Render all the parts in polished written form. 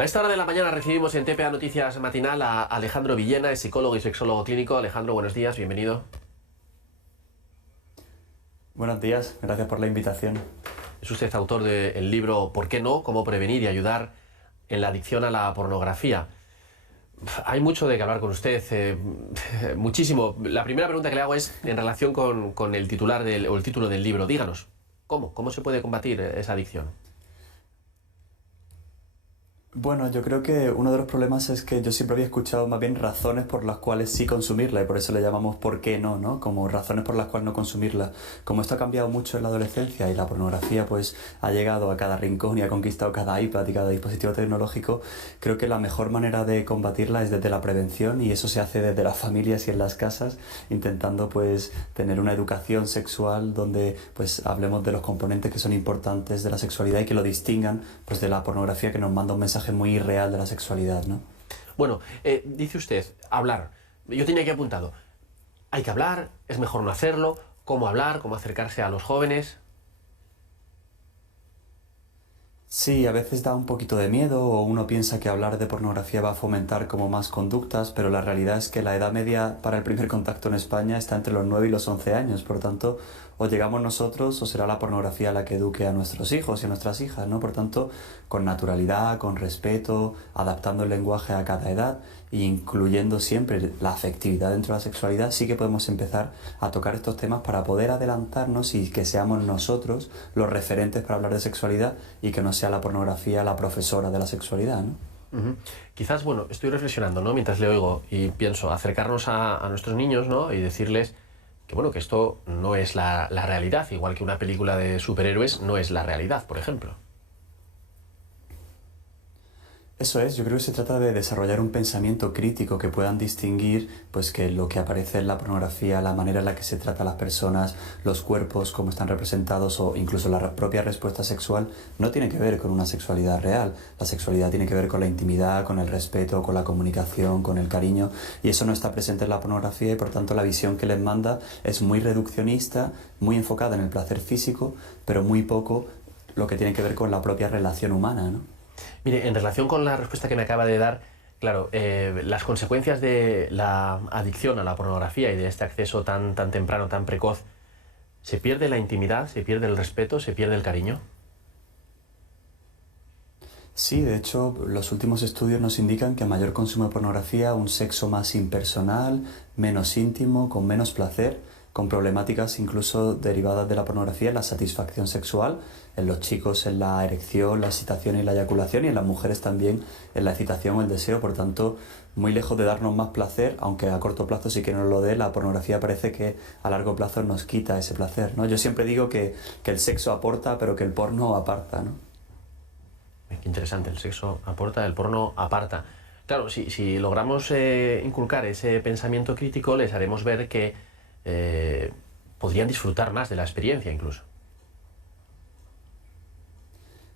A esta hora de la mañana recibimos en TPA Noticias Matinal a Alejandro Villena, es psicólogo y sexólogo clínico. Alejandro, buenos días, bienvenido. Buenos días, gracias por la invitación. Es usted autor del libro ¿Por qué no? Cómo prevenir y ayudar en la adicción a la pornografía. Hay mucho de qué hablar con usted, muchísimo. La primera pregunta que le hago es en relación con el titular o el título del libro. Díganos, ¿cómo se puede combatir esa adicción? Bueno, yo creo que uno de los problemas es que yo siempre había escuchado más bien razones por las cuales sí consumirla y por eso le llamamos ¿por qué no?, ¿no? Como razones por las cuales no consumirla. Como esto ha cambiado mucho en la adolescencia y la pornografía pues ha llegado a cada rincón y ha conquistado cada iPad y cada dispositivo tecnológico, creo que la mejor manera de combatirla es desde la prevención y eso se hace desde las familias y en las casas, intentando pues tener una educación sexual donde pues hablemos de los componentes que son importantes de la sexualidad y que lo distingan pues de la pornografía que nos manda un mensaje muy irreal de la sexualidad, ¿no? Bueno, dice usted, hablar. Yo tenía aquí apuntado. Hay que hablar, es mejor no hacerlo. ¿Cómo hablar? ¿Cómo acercarse a los jóvenes? Sí, a veces da un poquito de miedo o uno piensa que hablar de pornografía va a fomentar como más conductas, pero la realidad es que la edad media para el primer contacto en España está entre los 9 y los 11 años, por lo tanto, o llegamos nosotros o será la pornografía la que eduque a nuestros hijos y a nuestras hijas, ¿no? Por tanto, con naturalidad, con respeto, adaptando el lenguaje a cada edad e incluyendo siempre la afectividad dentro de la sexualidad, sí que podemos empezar a tocar estos temas para poder adelantarnos y que seamos nosotros los referentes para hablar de sexualidad y que no sea la pornografía la profesora de la sexualidad, ¿no? Quizás, bueno, estoy reflexionando, ¿no? Mientras le oigo y pienso acercarnos a nuestros niños, ¿no? Y decirles que, bueno, que esto no es la realidad, igual que una película de superhéroes no es la realidad, por ejemplo. Eso es, yo creo que se trata de desarrollar un pensamiento crítico que puedan distinguir pues que lo que aparece en la pornografía, la manera en la que se trata a las personas, los cuerpos, cómo están representados o incluso la propia respuesta sexual no tiene que ver con una sexualidad real. La sexualidad tiene que ver con la intimidad, con el respeto, con la comunicación, con el cariño y eso no está presente en la pornografía y por tanto la visión que les manda es muy reduccionista, muy enfocada en el placer físico, pero muy poco lo que tiene que ver con la propia relación humana, ¿no? Mire, en relación con la respuesta que me acaba de dar, claro, las consecuencias de la adicción a la pornografía y de este acceso tan temprano, tan precoz, ¿se pierde la intimidad, se pierde el respeto, se pierde el cariño? Sí, de hecho, los últimos estudios nos indican que a mayor consumo de pornografía, un sexo más impersonal, menos íntimo, con menos placer, con problemáticas incluso derivadas de la pornografía en la satisfacción sexual, en los chicos en la erección, la excitación y la eyaculación y en las mujeres también en la excitación o el deseo. Por tanto, muy lejos de darnos más placer, aunque a corto plazo sí que nos lo dé, la pornografía parece que a largo plazo nos quita ese placer, ¿no? Yo siempre digo que el sexo aporta, pero que el porno aparta, ¿no? Qué interesante, el sexo aporta, el porno aparta. Claro, si logramos inculcar ese pensamiento crítico, les haremos ver que podrían disfrutar más de la experiencia incluso.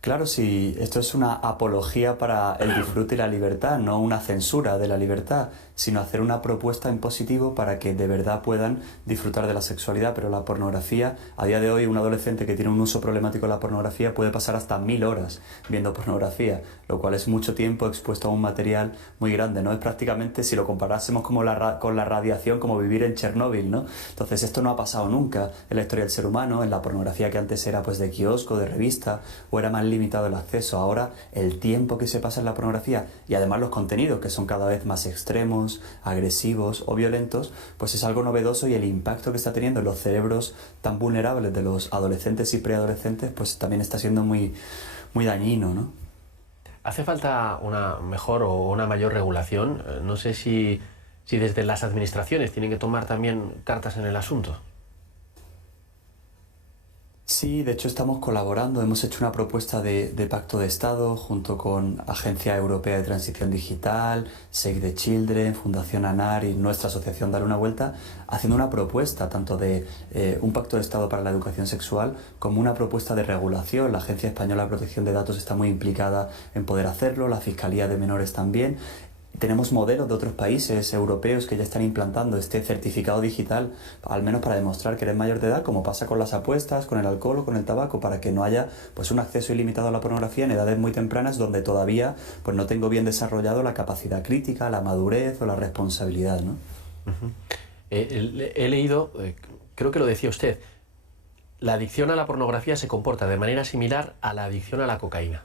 Claro, sí, esto es una apología para el disfrute y la libertad, no una censura de la libertad, sino hacer una propuesta en positivo para que de verdad puedan disfrutar de la sexualidad. Pero la pornografía, a día de hoy, un adolescente que tiene un uso problemático de la pornografía puede pasar hasta 1000 horas viendo pornografía, lo cual es mucho tiempo expuesto a un material muy grande, ¿no? Es prácticamente, si lo comparásemos como con la radiación, como vivir en Chernóbil, ¿no? Entonces esto no ha pasado nunca en la historia del ser humano, en la pornografía que antes era pues de kiosco, de revista, o era más limitado el acceso. Ahora el tiempo que se pasa en la pornografía y además los contenidos que son cada vez más extremos, agresivos o violentos, pues es algo novedoso y el impacto que está teniendo en los cerebros tan vulnerables de los adolescentes y preadolescentes pues también está siendo muy, muy dañino, ¿no? ¿Hace falta una mejor o una mayor regulación? No sé si desde las administraciones tienen que tomar también cartas en el asunto. Sí, de hecho estamos colaborando, hemos hecho una propuesta de pacto de Estado junto con Agencia Europea de Transición Digital, Save the Children, Fundación ANAR y nuestra asociación Dar una Vuelta, haciendo una propuesta tanto de un pacto de Estado para la educación sexual como una propuesta de regulación. La Agencia Española de Protección de Datos está muy implicada en poder hacerlo, la Fiscalía de Menores también, tenemos modelos de otros países europeos que ya están implantando este certificado digital, al menos para demostrar que eres mayor de edad, como pasa con las apuestas, con el alcohol o con el tabaco, para que no haya pues un acceso ilimitado a la pornografía en edades muy tempranas donde todavía pues no tengo bien desarrollado la capacidad crítica, la madurez o la responsabilidad, ¿no? Uh-huh. He leído, creo que lo decía usted, la adicción a la pornografía se comporta de manera similar a la adicción a la cocaína.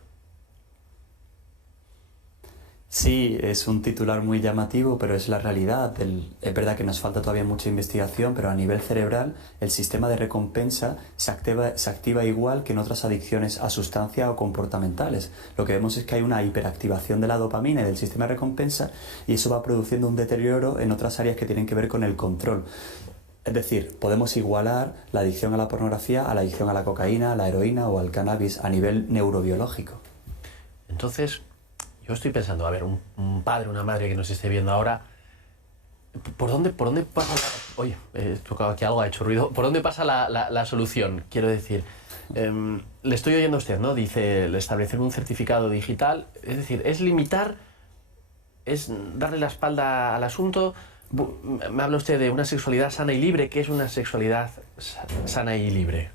Sí, es un titular muy llamativo, pero es la realidad. Es verdad que nos falta todavía mucha investigación, pero a nivel cerebral el sistema de recompensa se activa igual que en otras adicciones a sustancias o comportamentales. Lo que vemos es que hay una hiperactivación de la dopamina y del sistema de recompensa y eso va produciendo un deterioro en otras áreas que tienen que ver con el control. Es decir, podemos igualar la adicción a la pornografía a la adicción a la cocaína, a la heroína o al cannabis a nivel neurobiológico. Entonces, yo estoy pensando, a ver, un padre, una madre que nos esté viendo ahora, ¿por dónde pasa oye, he tocado aquí algo, ha hecho ruido. ¿Por dónde pasa la solución? Quiero decir, le estoy oyendo a usted, ¿no? Dice, establecer un certificado digital, es decir, es limitar, es darle la espalda al asunto. Me habla usted de una sexualidad sana y libre. ¿Qué es una sexualidad sana y libre?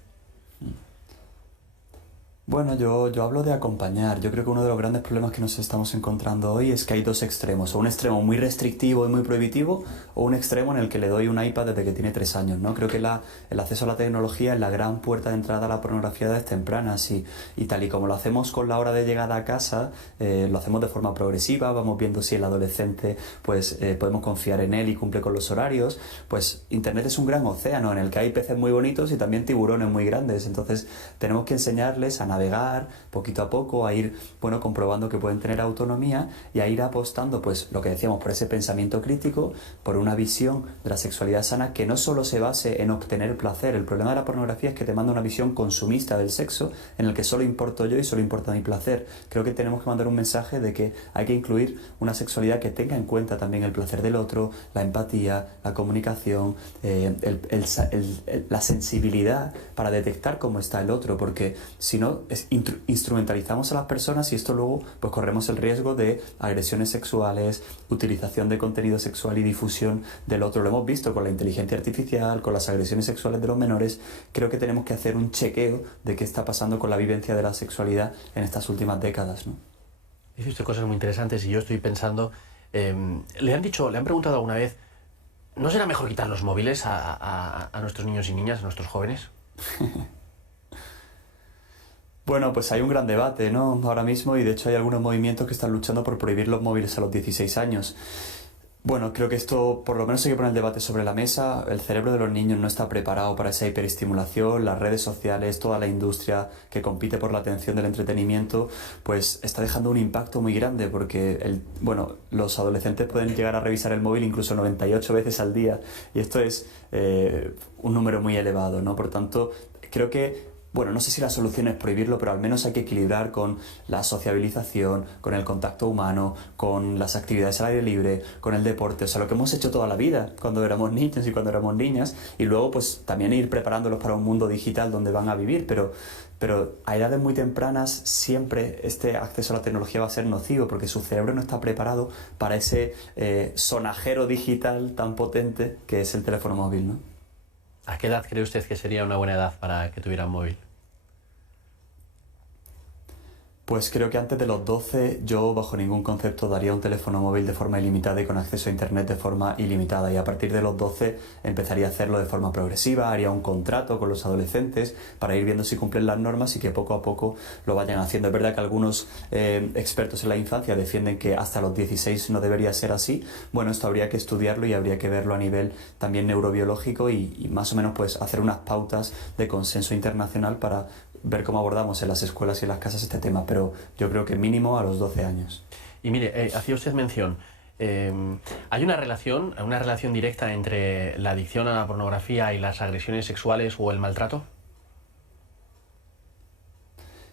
Bueno, yo hablo de acompañar. Yo creo que uno de los grandes problemas que nos estamos encontrando hoy es que hay dos extremos. O un extremo muy restrictivo y muy prohibitivo, o un extremo en el que le doy un iPad desde que tiene 3 años, ¿no? Creo que el acceso a la tecnología es la gran puerta de entrada a la pornografía desde tempranas y tal y como lo hacemos con la hora de llegada a casa, lo hacemos de forma progresiva, vamos viendo si el adolescente pues podemos confiar en él y cumple con los horarios. Pues Internet es un gran océano en el que hay peces muy bonitos y también tiburones muy grandes. Entonces tenemos que enseñarles a navegar poquito a poco, a ir comprobando que pueden tener autonomía y a ir apostando, pues lo que decíamos, por ese pensamiento crítico, por una visión de la sexualidad sana que no solo se base en obtener placer. El problema de la pornografía es que te manda una visión consumista del sexo en el que solo importo yo y solo importa mi placer. Creo que tenemos que mandar un mensaje de que hay que incluir una sexualidad que tenga en cuenta también el placer del otro, la empatía, la comunicación, la sensibilidad para detectar cómo está el otro, porque si no instrumentalizamos a las personas y esto luego pues corremos el riesgo de agresiones sexuales, utilización de contenido sexual y difusión del otro. Lo hemos visto con la inteligencia artificial, con las agresiones sexuales de los menores. Creo que tenemos que hacer un chequeo de qué está pasando con la vivencia de la sexualidad en estas últimas décadas, ¿no? Dice usted cosas muy interesantes y yo estoy pensando, le han preguntado alguna vez, ¿no será mejor quitar los móviles a nuestros niños y niñas, a nuestros jóvenes? Bueno, pues hay un gran debate, ¿no? Ahora mismo, y de hecho hay algunos movimientos que están luchando por prohibir los móviles a los 16 años. Bueno, creo que esto, por lo menos hay que poner el debate sobre la mesa. El cerebro de los niños no está preparado para esa hiperestimulación. Las redes sociales, toda la industria que compite por la atención del entretenimiento, pues está dejando un impacto muy grande porque, los adolescentes pueden llegar a revisar el móvil incluso 98 veces al día y esto es un número muy elevado, ¿no? Por tanto, creo que no sé si la solución es prohibirlo, pero al menos hay que equilibrar con la sociabilización, con el contacto humano, con las actividades al aire libre, con el deporte, o sea, lo que hemos hecho toda la vida cuando éramos niños y cuando éramos niñas, y luego pues también ir preparándolos para un mundo digital donde van a vivir, pero a edades muy tempranas siempre este acceso a la tecnología va a ser nocivo porque su cerebro no está preparado para ese sonajero digital tan potente que es el teléfono móvil, ¿no? ¿A qué edad cree usted que sería una buena edad para que tuviera un móvil? Pues creo que antes de los 12 yo bajo ningún concepto daría un teléfono móvil de forma ilimitada y con acceso a internet de forma ilimitada, y a partir de los 12 empezaría a hacerlo de forma progresiva, haría un contrato con los adolescentes para ir viendo si cumplen las normas y que poco a poco lo vayan haciendo. Es verdad que algunos expertos en la infancia defienden que hasta los 16 no debería ser así. Bueno, esto habría que estudiarlo y habría que verlo a nivel también neurobiológico y más o menos pues hacer unas pautas de consenso internacional para ver cómo abordamos en las escuelas y en las casas este tema, pero yo creo que mínimo a los 12 años. Y mire, hacía usted mención, ¿hay una relación directa entre la adicción a la pornografía y las agresiones sexuales o el maltrato?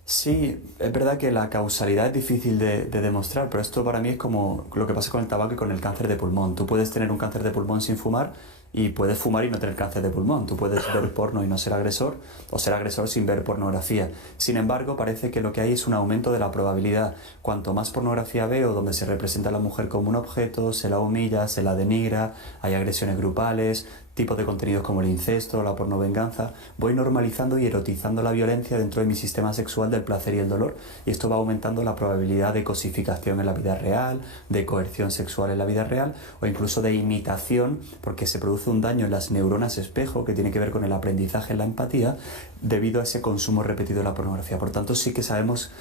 Sí, es verdad que la causalidad es difícil de demostrar, pero esto para mí es como lo que pasa con el tabaco y con el cáncer de pulmón. Tú puedes tener un cáncer de pulmón sin fumar y puedes fumar y no tener cáncer de pulmón. Tú puedes ver porno y no ser agresor, o ser agresor sin ver pornografía. Sin embargo, parece que lo que hay es un aumento de la probabilidad. Cuanto más pornografía veo, donde se representa a la mujer como un objeto, se la humilla, se la denigra, hay agresiones grupales, tipos de contenidos como el incesto, la pornovenganza, voy normalizando y erotizando la violencia dentro de mi sistema sexual del placer y el dolor, y esto va aumentando la probabilidad de cosificación en la vida real, de coerción sexual en la vida real, o incluso de imitación, porque se produce un daño en las neuronas espejo que tiene que ver con el aprendizaje en la empatía debido a ese consumo repetido de la pornografía. Por tanto, sí que sabemos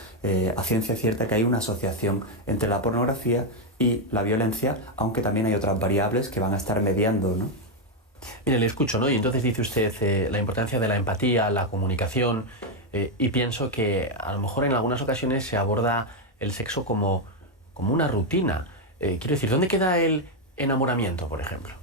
a ciencia cierta que hay una asociación entre la pornografía y la violencia, aunque también hay otras variables que van a estar mediando, ¿no? Mire, le escucho, ¿no? Y entonces dice usted la importancia de la empatía, la comunicación, y pienso que a lo mejor en algunas ocasiones se aborda el sexo como una rutina. Quiero decir, ¿dónde queda el enamoramiento, por ejemplo?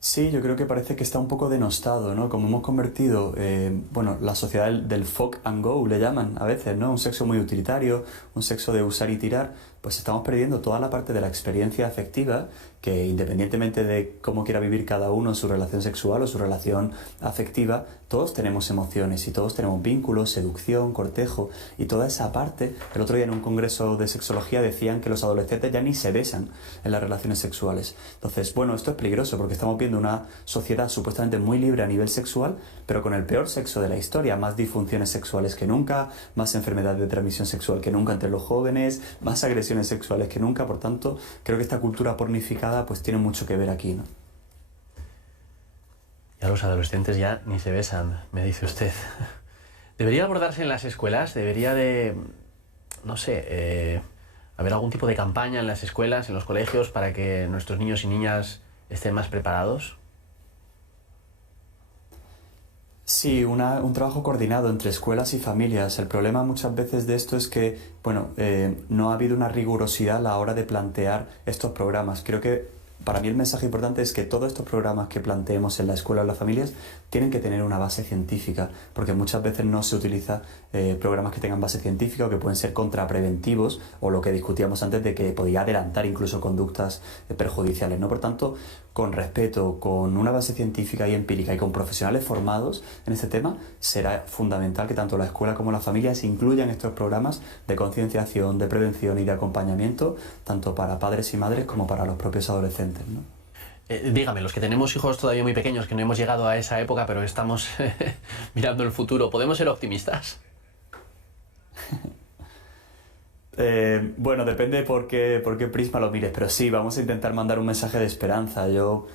Sí, yo creo que parece que está un poco denostado, ¿no? Como hemos convertido, la sociedad del fuck and go, le llaman a veces, ¿no? Un sexo muy utilitario, un sexo de usar y tirar, pues estamos perdiendo toda la parte de la experiencia afectiva, que independientemente de cómo quiera vivir cada uno su relación sexual o su relación afectiva, todos tenemos emociones y todos tenemos vínculos, seducción, cortejo, y toda esa parte. El otro día en un congreso de sexología decían que los adolescentes ya ni se besan en las relaciones sexuales. Entonces, bueno, esto es peligroso porque estamos viendo una sociedad supuestamente muy libre a nivel sexual, pero con el peor sexo de la historia, más disfunciones sexuales que nunca, más enfermedades de transmisión sexual que nunca entre los jóvenes, más agresiones sexuales que nunca. Por tanto, creo que esta cultura pornificada pues tiene mucho que ver aquí, ¿no? Ya los adolescentes ya ni se besan, me dice usted. ¿Debería abordarse en las escuelas? ¿Debería de, no sé, haber algún tipo de campaña en las escuelas, en los colegios, para que nuestros niños y niñas estén más preparados? Sí, un trabajo coordinado entre escuelas y familias. El problema muchas veces de esto es que, no ha habido una rigurosidad a la hora de plantear estos programas. Creo que para mí el mensaje importante es que todos estos programas que planteemos en la escuela o en las familias tienen que tener una base científica, porque muchas veces no se utiliza programas que tengan base científica o que pueden ser contrapreventivos, o lo que discutíamos antes de que podía adelantar incluso conductas perjudiciales, ¿no? Por tanto, con respeto, con una base científica y empírica y con profesionales formados en este tema, será fundamental que tanto la escuela como las familias incluyan estos programas de concienciación, de prevención y de acompañamiento, tanto para padres y madres como para los propios adolescentes, ¿no? Dígame, los que tenemos hijos todavía muy pequeños, que no hemos llegado a esa época, pero estamos mirando el futuro, ¿podemos ser optimistas? Depende por qué prisma lo mires, pero sí, vamos a intentar mandar un mensaje de esperanza. Yo,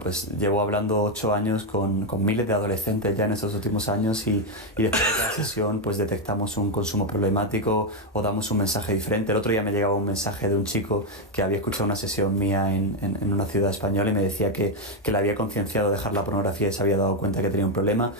pues llevo hablando 8 años con miles de adolescentes ya en estos últimos años, y después de cada sesión pues detectamos un consumo problemático o damos un mensaje diferente. El otro día me llegaba un mensaje de un chico que había escuchado una sesión mía en una ciudad española y me decía que le había concienciado dejar la pornografía y se había dado cuenta que tenía un problema.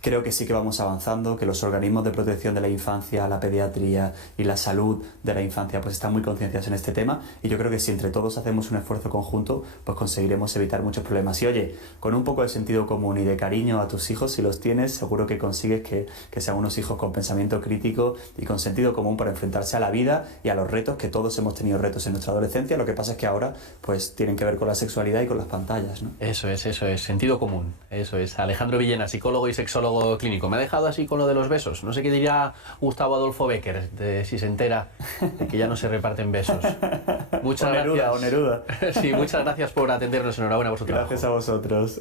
Creo que sí que vamos avanzando, que los organismos de protección de la infancia, la pediatría y la salud de la infancia pues están muy concienciados en este tema, y yo creo que si entre todos hacemos un esfuerzo conjunto pues conseguiremos evitar muchos problemas. Y oye, con un poco de sentido común y de cariño a tus hijos, si los tienes, seguro que consigues que sean unos hijos con pensamiento crítico y con sentido común para enfrentarse a la vida y a los retos, que todos hemos tenido retos en nuestra adolescencia. Lo que pasa es que ahora pues tienen que ver con la sexualidad y con las pantallas, ¿no? Eso es, sentido común, eso es. Alejandro Villena, psicólogo y sexólogo clínico. Me ha dejado así con lo de los besos. No sé qué diría Gustavo Adolfo Bécquer si se entera de que ya no se reparten besos. Muchas gracias. O Neruda. Sí, muchas gracias por atendernos. Enhorabuena por su trabajo. Gracias a vosotros.